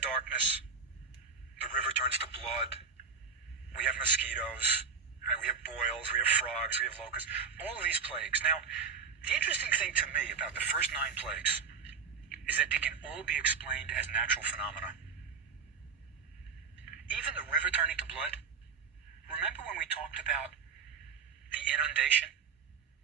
Darkness, the river turns to blood, we have mosquitoes, we have boils, we have frogs, we have locusts, all of these plagues. Now, the interesting thing to me about the first 9 plagues is that they can all be explained as natural phenomena. Even the river turning to blood, remember when we talked about the inundation,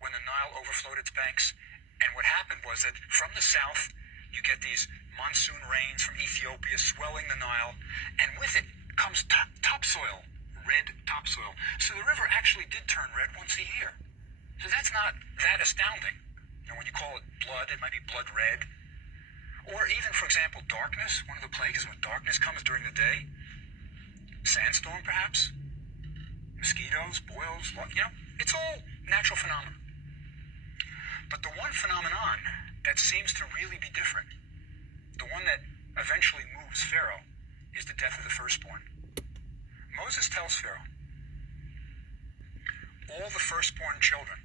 when the Nile overflowed its banks? And what happened was that from the south, you get these monsoon rains from Ethiopia swelling the Nile, and with it comes topsoil, red topsoil. So the river actually did turn red once a year. So that's not that astounding. You know, when you call it blood, it might be blood red. Or even, for example, darkness. One of the plagues is when darkness comes during the day. Sandstorm, perhaps. Mosquitoes, boils, you know, it's all natural phenomena. But the one phenomenon that seems to really be different, the one that eventually moves Pharaoh, is the death of the firstborn. Moses tells Pharaoh, all the firstborn children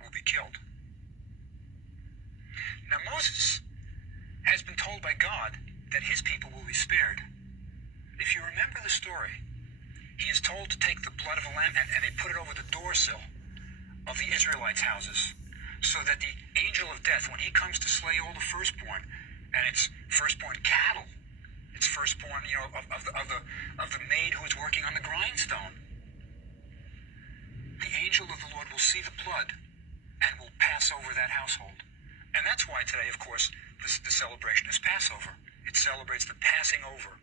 will be killed. Now Moses has been told by God that his people will be spared. If you remember the story, he is told to take the blood of a lamb and they put it over the doorsill of the Israelites' houses, so that the angel of death, when he comes to slay all the firstborn, and it's firstborn cattle, it's firstborn, you know, of the maid who is working on the grindstone, the angel of the Lord will see the blood and will pass over that household. And that's why today, of course, the celebration is Passover. It celebrates the passing over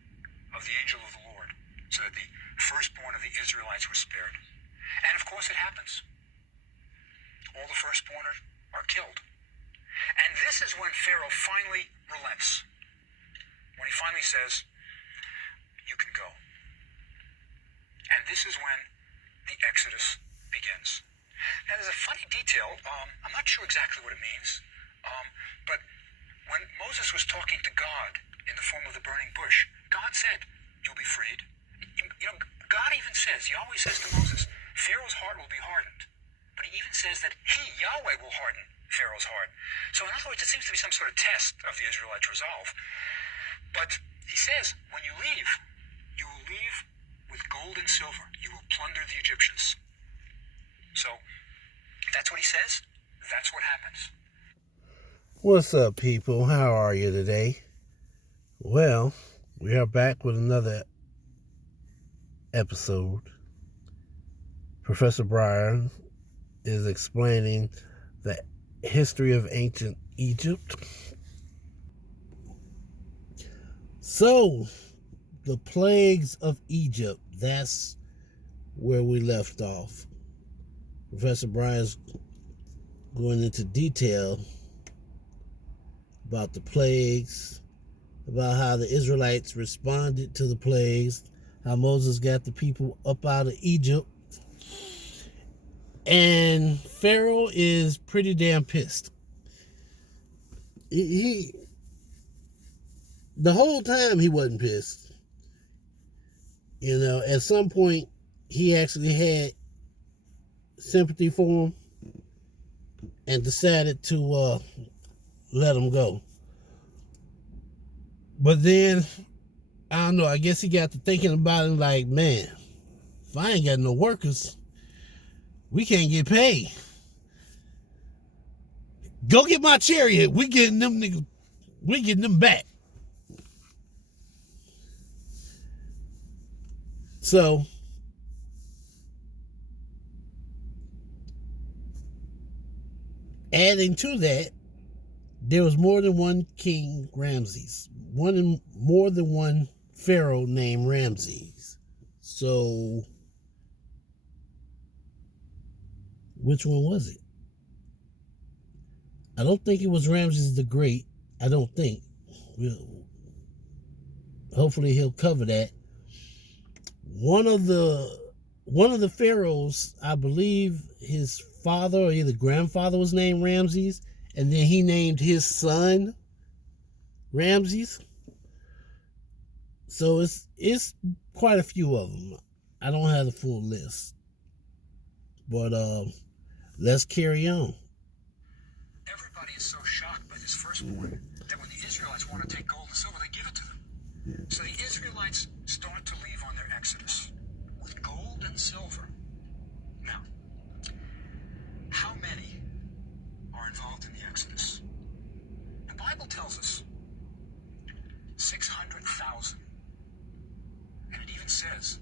of the angel of the Lord, so that the firstborn of the Israelites were spared. And of course it happens. All the firstborn are killed. And this is when Pharaoh finally relents. When he finally says, you can go. And this is when the Exodus begins. Now there's a funny detail. I'm not sure exactly what it means. But when Moses was talking to God in the form of the burning bush, God said, you'll be freed. You know, God even says, Yahweh says to Moses, Pharaoh's heart will be hardened. But he even says that he, Yahweh, will harden Pharaoh's heart. So in other words, it seems to be some sort of test of the Israelites' resolve. But he says, when you leave, you will leave with gold and silver. You will plunder the Egyptians. So that's what he says. That's what happens. What's up, people? How are you today? Well, we are back with another episode. Professor Brian is explaining the history of ancient Egypt. So, the plagues of Egypt, that's where we left off. Professor Brian's going into detail about the plagues, about how the Israelites responded to the plagues, how Moses got the people up out of Egypt. And Pharaoh is pretty damn pissed. The whole time he wasn't pissed. You know, at some point he actually had sympathy for him and decided to let him go. But then, I don't know, I guess he got to thinking about it like, man, if I ain't got no workers, we can't get paid. Go get my chariot. We getting them niggas. We getting them back. So, adding to that, there was more than one King Ramses. More than one Pharaoh named Ramses. So, which one was it? I don't think it was Ramses the Great. I don't think. Hopefully he'll cover that. One of the pharaohs, I believe his father or either grandfather was named Ramses, and then he named his son Ramses. So it's quite a few of them. I don't have the full list. But let's carry on. Everybody is so shocked by this firstborn that when the Israelites want to take gold and silver, they give it to them. So the Israelites start to leave on their exodus with gold and silver. Now, how many are involved in the exodus? The Bible tells us 600,000. And it even says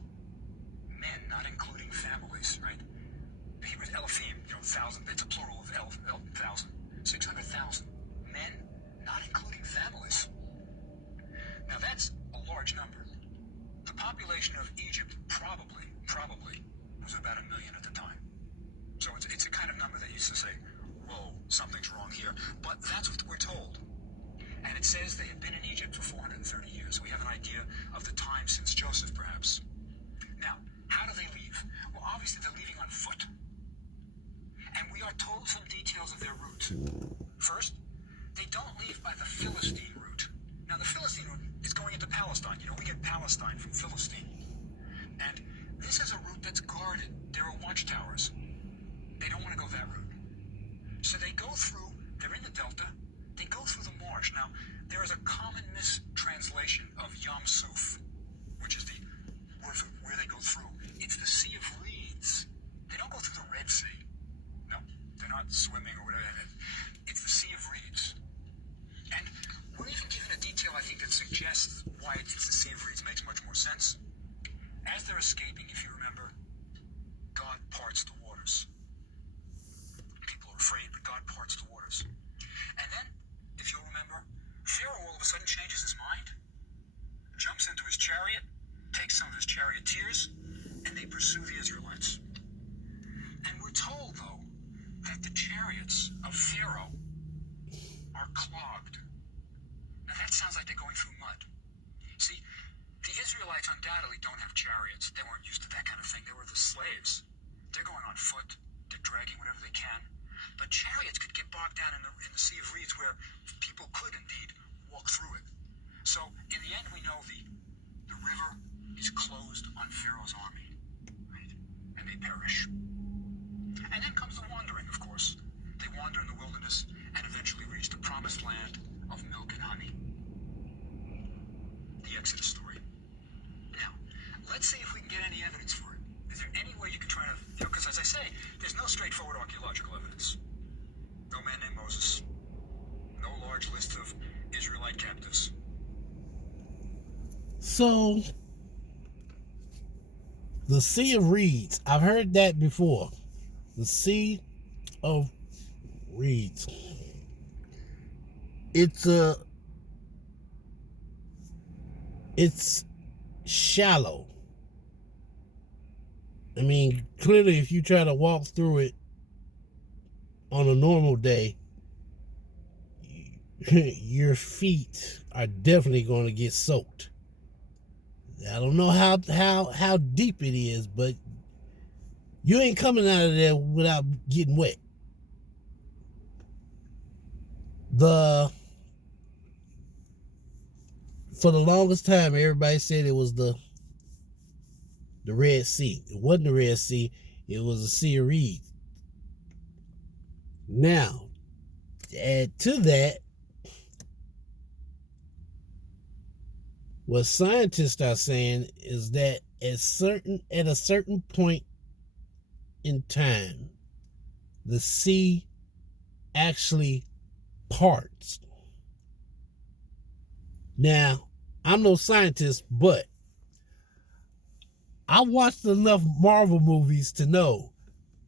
men, not including families, right? The Hebrew is Elohim, thousand. It's a plural of thousand. 600,000 men, not including families. Now that's a large number. The population of Egypt probably was about 1 million at the time. So it's a kind of number that used to say, whoa, something's wrong here. But that's what we're told. And it says they had been in Egypt for 430 years. We have an idea of the time since Joseph, perhaps. Now, how do they leave? Well, obviously they're leaving on foot. And we are told some details of their route. First, they don't leave by the Philistine route. Now, the Philistine route is going into Palestine. We get Palestine from Philistine. And this is a route that's guarded. There are watchtowers. They don't want to go that route. So they go through, they're in the Delta, they go through the marsh. Now, there is a common mistranslation of Yam Suf, which is the word for where they go through. It's the Sea of Reeds. They don't go through the Red Sea. No, they're not swimming or whatever. It's the Sea of Reeds. And we're even given a detail, I think, that suggests why it's the Sea of Reeds makes much more sense. As they're escaping, if you remember, God parts the waters. People are afraid, but God parts the waters. And then, if you'll remember, Pharaoh all of a sudden changes his mind, jumps into his chariot, takes some of his charioteers, and they pursue the Israelites. And we're told, though, that the chariots of Pharaoh are clogged. Now that sounds like they're going through mud. See, the Israelites undoubtedly don't have chariots. They weren't used to that kind of thing. They were the slaves. They're going on foot. They're dragging whatever they can. But chariots could get bogged down in the Sea of Reeds where people could indeed walk through it. So in the end, we know the river is closed on Pharaoh's army, right? And they perish. And then comes the wandering, of course. They wander in the wilderness and eventually reach the promised land of milk and honey. The Exodus story. Now, let's see if we can get any evidence for it. Is there any way you can try to, because as I say, there's no straightforward archaeological evidence. No man named Moses. No large list of Israelite captives. So, the Sea of Reeds, I've heard that before. The Sea of Reeds. It's shallow. I mean, clearly if you try to walk through it on a normal day, your feet are definitely going to get soaked. I don't know how deep it is, but you ain't coming out of there without getting wet. For the longest time, everybody said it was the Red Sea. It wasn't the Red Sea. It was the Sea of Reeds. Now, add to that, what scientists are saying is that at a certain point in time, the sea actually parts. Now, I'm no scientist, but I watched enough Marvel movies to know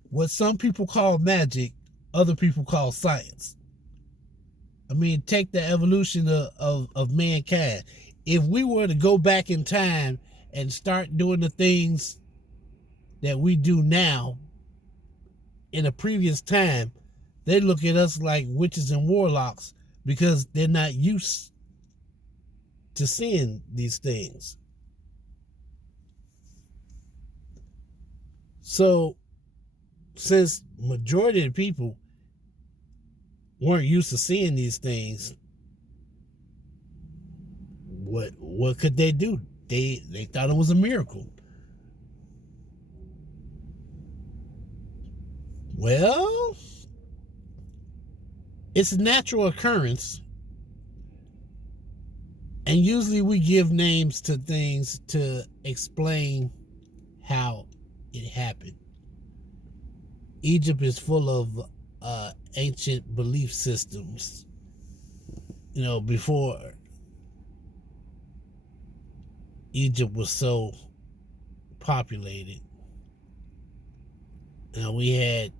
what some people call magic, other people call science. I mean, take the evolution of mankind. If we were to go back in time and start doing the things that we do now in a previous time, they look at us like witches and warlocks because they're not used to seeing these things. So, since majority of the people weren't used to seeing these things, what could they do? They thought it was a miracle. Well, it's a natural occurrence And usually we give names to things to explain how it happened. Egypt is full of ancient belief systems. Before Egypt was so populated, we had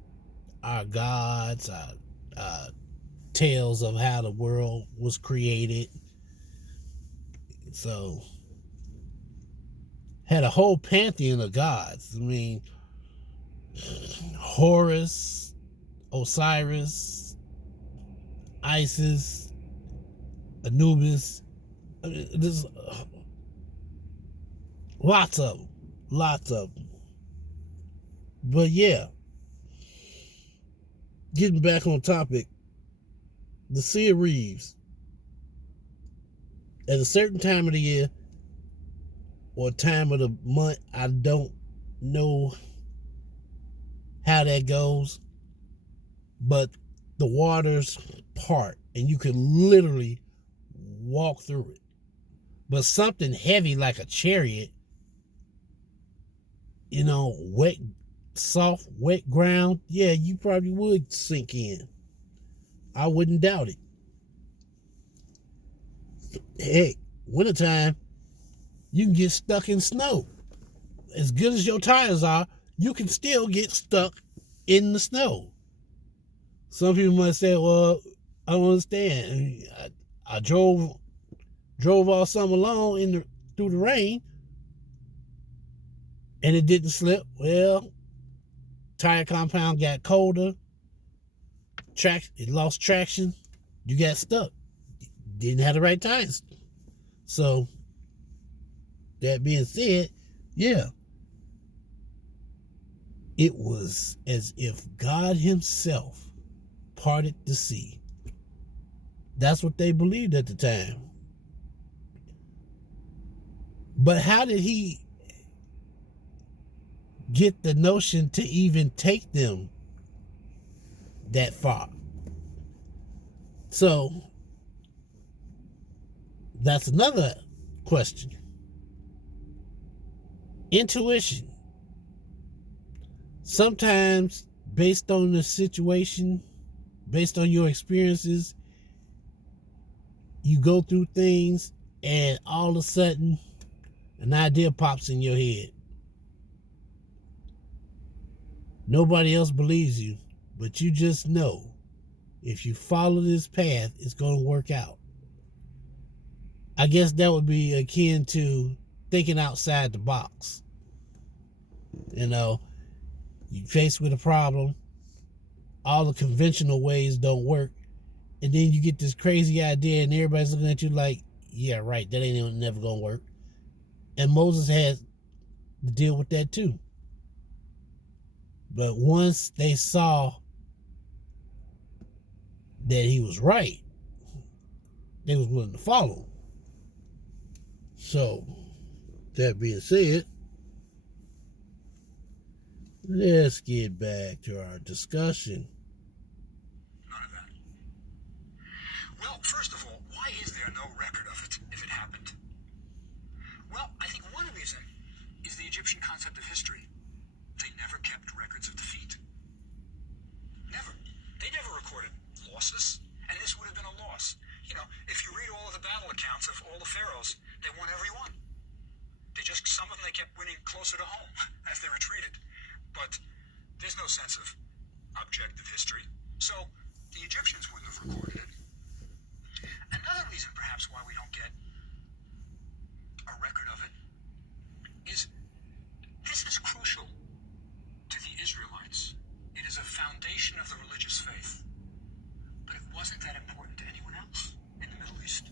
our gods, our tales of how the world was created. So, had a whole pantheon of gods. I mean, Horus, Osiris, Isis, Anubis. There's lots of them. But yeah, getting back on topic, the Sea of Reeves. At a certain time of the year or time of the month, I don't know how that goes, but the waters part and you can literally walk through it. But something heavy like a chariot, wet, soft, wet ground, yeah, you probably would sink in. I wouldn't doubt it. Heck, wintertime, you can get stuck in snow. As good as your tires are, you can still get stuck in the snow. Some people might say, well, I don't understand. I drove all summer long through the rain and it didn't slip. Well, tire compound got colder, it lost traction, you got stuck. Didn't have the right tires. So, that being said, yeah, it was as if God himself parted the sea. That's what they believed at the time. But how did he get the notion to even take them that far? So, that's another question. Intuition. Sometimes, based on the situation, based on your experiences, you go through things and all of a sudden an idea pops in your head. Nobody else believes you, but you just know if you follow this path, it's going to work out. I guess that would be akin to thinking outside the box. You faced with a problem, all the conventional ways don't work, and then you get this crazy idea and everybody's looking at you like, yeah, right, that ain't never gonna work. And Moses had to deal with that too. But once they saw that he was right, they was willing to follow. So, that being said, let's get back to our discussion. None of that. Well, first of all, why is there no record of it if it happened? Well, I think one reason is the Egyptian concept of history. They never kept records of defeat. Never. They never recorded losses, and this would have been a loss. If you read all of the battle accounts of all the pharaohs, they won every one. Some of them they kept winning closer to home as they retreated. But there's no sense of objective history. So the Egyptians wouldn't have recorded it. Another reason perhaps why we don't get a record of it is this is crucial to the Israelites. It is a foundation of the religious faith. But it wasn't that important to anyone else in the Middle East.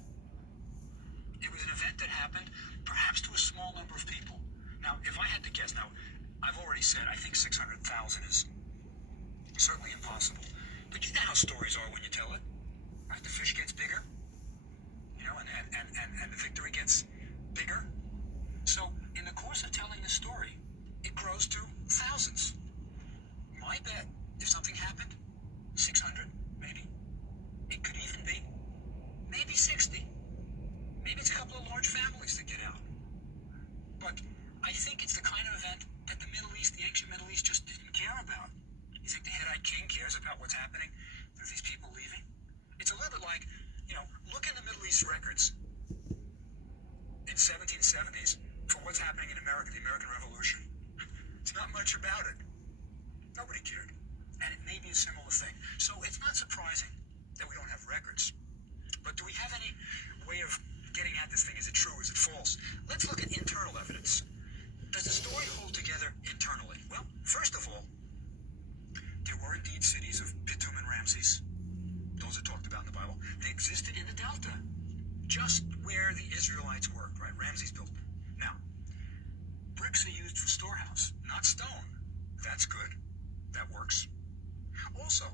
It was an event that happened perhaps to a small number of people. Now, if I had to guess, I've already said I think 600,000 is certainly impossible. But you know how stories are when you tell it. Right? The fish gets bigger, and the victory gets bigger. So, in the course of telling the story, it grows to thousands. My bet, if something happened, 600, maybe. It could even be maybe 60. Maybe it's a couple in 1770s for what's happening in America, the American Revolution. It's not much about it. Nobody cared. And it may be a similar thing. So it's not surprising that we don't have records. But do we have any way of getting at this thing? Is it true? Is it false? Let's look at internal evidence. Does the story hold together internally? Well, first of all, there were indeed cities of Pithom and Ramses. Those are talked about in the Bible. They existed in the Delta, just where the Israelites worked, right? Ramses built them. Now, bricks are used for storehouse, not stone. That's good. That works. Also,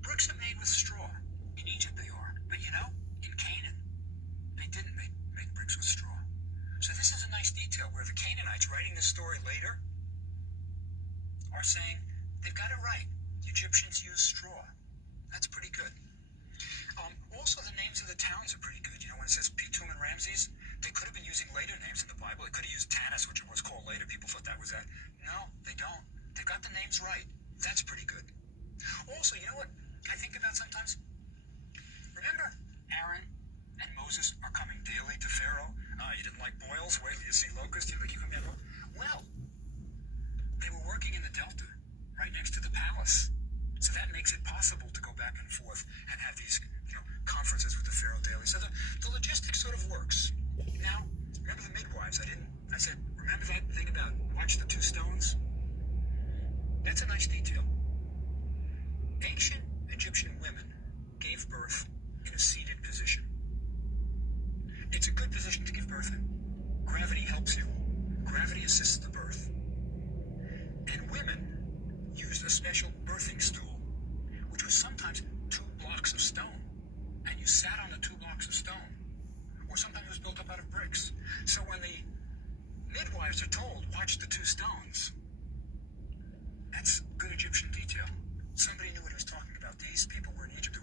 bricks are made with straw. In Egypt they are. But you know, in Canaan, they didn't make bricks with straw. So this is a nice detail where the Canaanites writing this story later are saying they've got it right. The Egyptians used straw. That's pretty good. Also, the names of the towns are pretty good. You know, when it says Pithom and Ramses, they could have been using later names in the Bible. They could have used Tanis, which it was called later. People thought that was that. No, they don't. They've got the names right. That's pretty good. Also, you know what I think about sometimes? Remember, Aaron and Moses are coming daily to Pharaoh. You didn't like boils? Wait till you see locusts. You think you can get one? Well, they were working in the Delta, right next to the palace. So that makes it possible to go back and forth and have these, conferences with the Pharaoh daily. So the logistics sort of works. Now, remember the midwives? I said, remember that thing about watch the two stones? That's a nice detail. Ancient Egyptian women gave birth in a seated position. It's a good position to give birth in. Gravity helps you. Gravity assists the birth. And women used a special birthing stool, which was sometimes 2 blocks of stone. And you sat on the 2 blocks of stone. Or sometimes it was built up out of bricks. So when the midwives are told, watch the 2 stones, that's good Egyptian detail. Somebody knew what he was talking about. These people were in Egypt.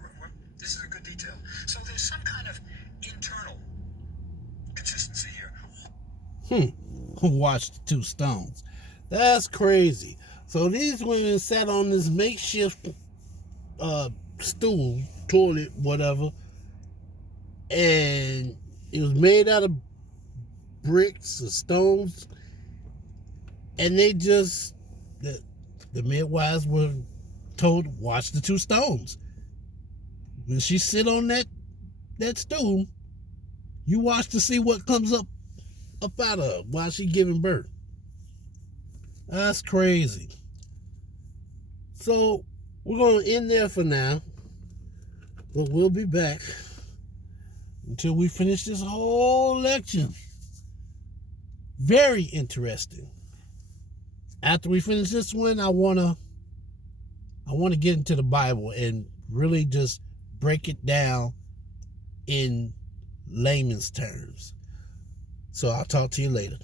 This is a good detail. So there's some kind of internal consistency here. Watch the 2 stones. That's crazy. So these women sat on this makeshift stool, toilet, whatever, and it was made out of bricks or stones, and they just, the midwives were told, watch the 2 stones. When she sit on that stool, you watch to see what comes up out of her while she giving birth. That's crazy. So we're going to end there for now, but we'll be back until we finish this whole lecture. Very interesting. After we finish this one, I want to get into the Bible and really just break it down in layman's terms. So I'll talk to you later.